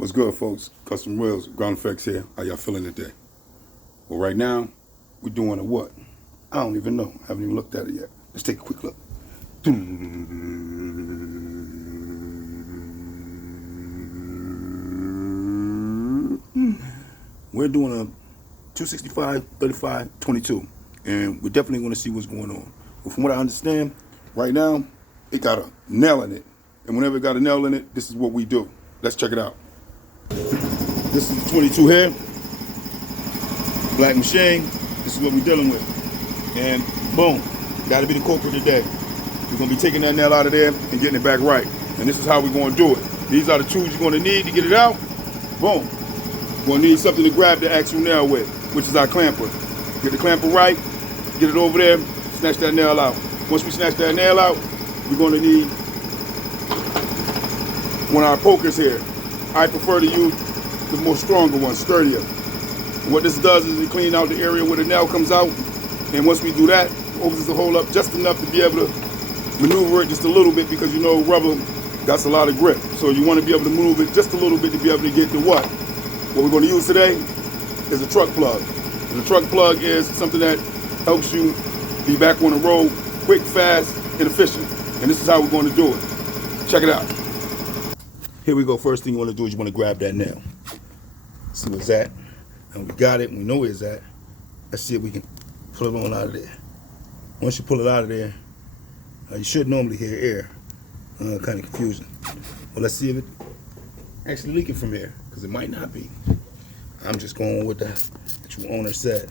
What's good, folks? Custom Wheels, Ground Effects here. How y'all feeling today? Well, right now, we're doing a what? I don't even know. I haven't even looked at it yet. Let's take a quick look. We're doing a 265, 35, 22. And we're definitely going to see what's going on. But from what I understand, right now, it got a nail in it. And whenever it got a nail in it, this is what we do. Let's check it out. This is the 22 here, black machine. This is what we're dealing with. And boom, gotta be the culprit today. We're gonna be taking that nail out of there and getting it back right. And this is how we're gonna do it. These are the tools you're gonna need to get it out. Boom. You're gonna need something to grab the actual nail with, which is our clamper. Get the clamper right, get it over there, snatch that nail out. Once we snatch that nail out, we're gonna need one of our pokers here. I prefer to use the more stronger one, sturdier. And what this does is it cleans out the area where the nail comes out. And once we do that, it opens the hole up just enough to be able to maneuver it just a little bit, because you know rubber got a lot of grip. So you want to be able to move it just a little bit to be able to get to what? What we're going to use today is a truck plug. And the truck plug is something that helps you be back on the road quick, fast, and efficient. And this is how we're going to do it. Check it out. Here we go. First thing you want to do is you want to grab that nail. See where it's at. And we got it, and we know where it's at. Let's see if we can pull it on out of there. Once you pull it out of there, you should normally hear air. Kind of confusing. Well, let's see if it's actually leaking from here, because it might not be. I'm just going with the actual owner said.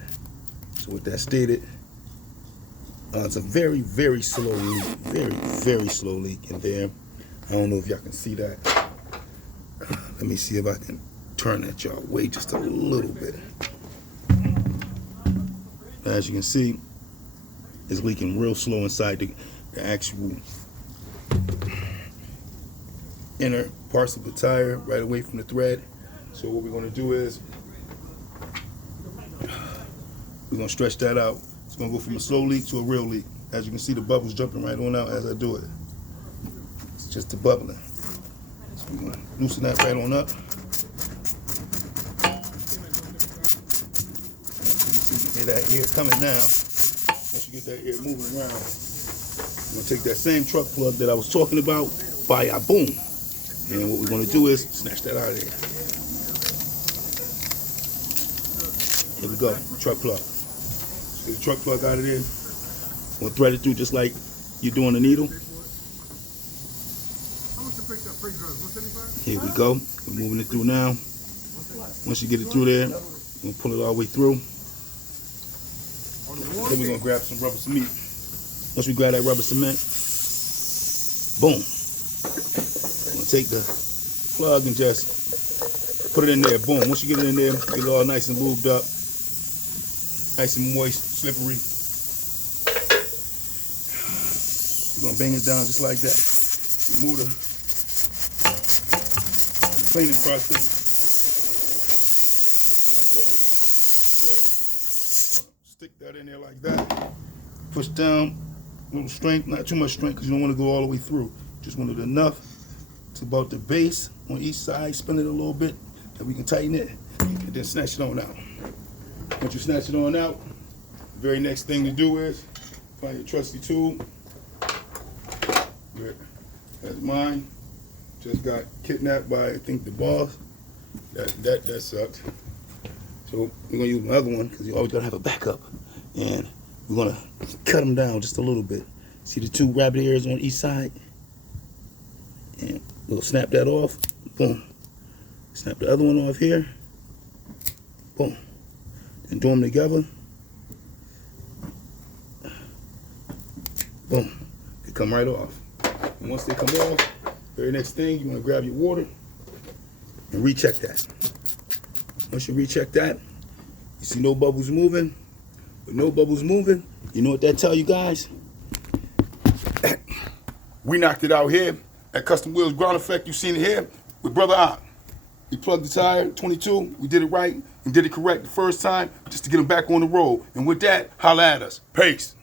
So with that stated, it's a very, very slow leak. Very, very slow leak in there. I don't know if y'all can see that. Let me see if I can turn that y'all way just a little bit. As you can see, it's leaking real slow inside the actual inner parts of the tire, right away from the thread. So what we're going to do is we're going to stretch that out. It's going to go from a slow leak to a real leak. As you can see, the bubbles jumping right on out as I do it. It's just the bubbling. So we're going to loosen that right on up. Get that air coming now. Once you get that air moving around, I'm going to take that same truck plug that I was talking about, boom. And what we're going to do is snatch that out of there. Here we go, truck plug. Get the truck plug out of there. We'll thread it through just like you're doing a needle. Here we go. We're moving it through now. Once you get it through there, we'll pull it all the way through. Then we're going to grab some rubber cement. Once we grab that rubber cement, boom. We're going to take the plug and just put it in there. Boom. Once you get it in there, get it all nice and lubed up. Nice and moist, slippery. You're going to bang it down just like that. Remove the cleaning process. Stick that in there like that. Push down, a little strength, not too much strength because you don't want to go all the way through. Just want it enough to about the base on each side, spin it a little bit, that we can tighten it, and then snatch it on out. Once you snatch it on out, the very next thing to do is find your trusty tool. That's mine. Just got kidnapped by, I think, the boss. That sucked. So we're gonna use another one because you always gotta have a backup. And we're gonna cut them down just a little bit. See the two rabbit ears on each side? And we'll snap that off. Boom. Snap the other one off here. Boom. And do them together. Boom. They come right off. And once they come off, very next thing, you want to grab your water and recheck that. Once you recheck that, you see no bubbles moving. With no bubbles moving, you know what that tell you guys? We knocked it out here at Custom Wheels Ground Effect. You seen it here with Brother Ock. We plugged the tire, 22. We did it right and did it correct the first time just to get him back on the road. And with that, holla at us. Peace.